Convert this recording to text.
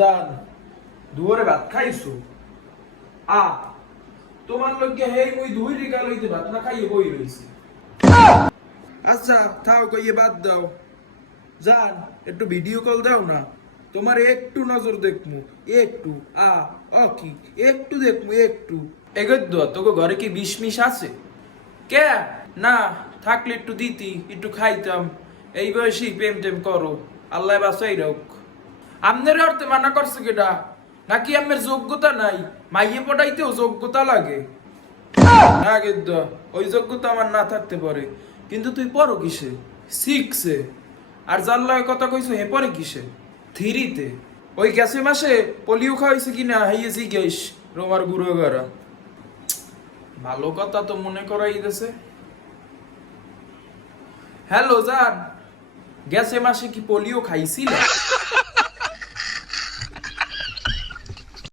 জান দুয়ারে ভাত খাইছো তোমার লগে হেই মুই দুই রিগা লইতে ভাত না খাইয়ে বই রইছি। আচ্ছা থাও কইয়ে বাদ দাও। জান একটু ভিডিও কল দাও না, তোমার একটু নজর দেখমু। একটু কি একটু দেখমু একটু। এগদ্দ তোকে ঘরে কি বিষ মিশ আছে? কে না থাকলে একটু দিতি, একটু খাইতাম। এই বয়সী প্রেম টেম করো, আল্লাহ বাসাই রোক। আমনের অর্থে মানা করছে কেডা? নাকি আমের যোগ্যতা নাই? মাইয়ে পড়াইতেও যোগ্যতা লাগে। না গেদ্দ ওই যোগ্যতা আমার না থাকতে পারে, কিন্তু তুই পড়ো কিসে? সিক্সে। আর যার লগে কথা কইছো হে পরে কিসে? থ্রিতে। ওই গেছে মাসে পোলিও খাওয়াইছে কিনা হাইয়ে জিজ্ঞেস রোমার গুরুগারা। ভালো কথা তো মনে করাই দিতেছে। হ্যালো জান, গেছে মাসে কি পোলিও খাইছিল?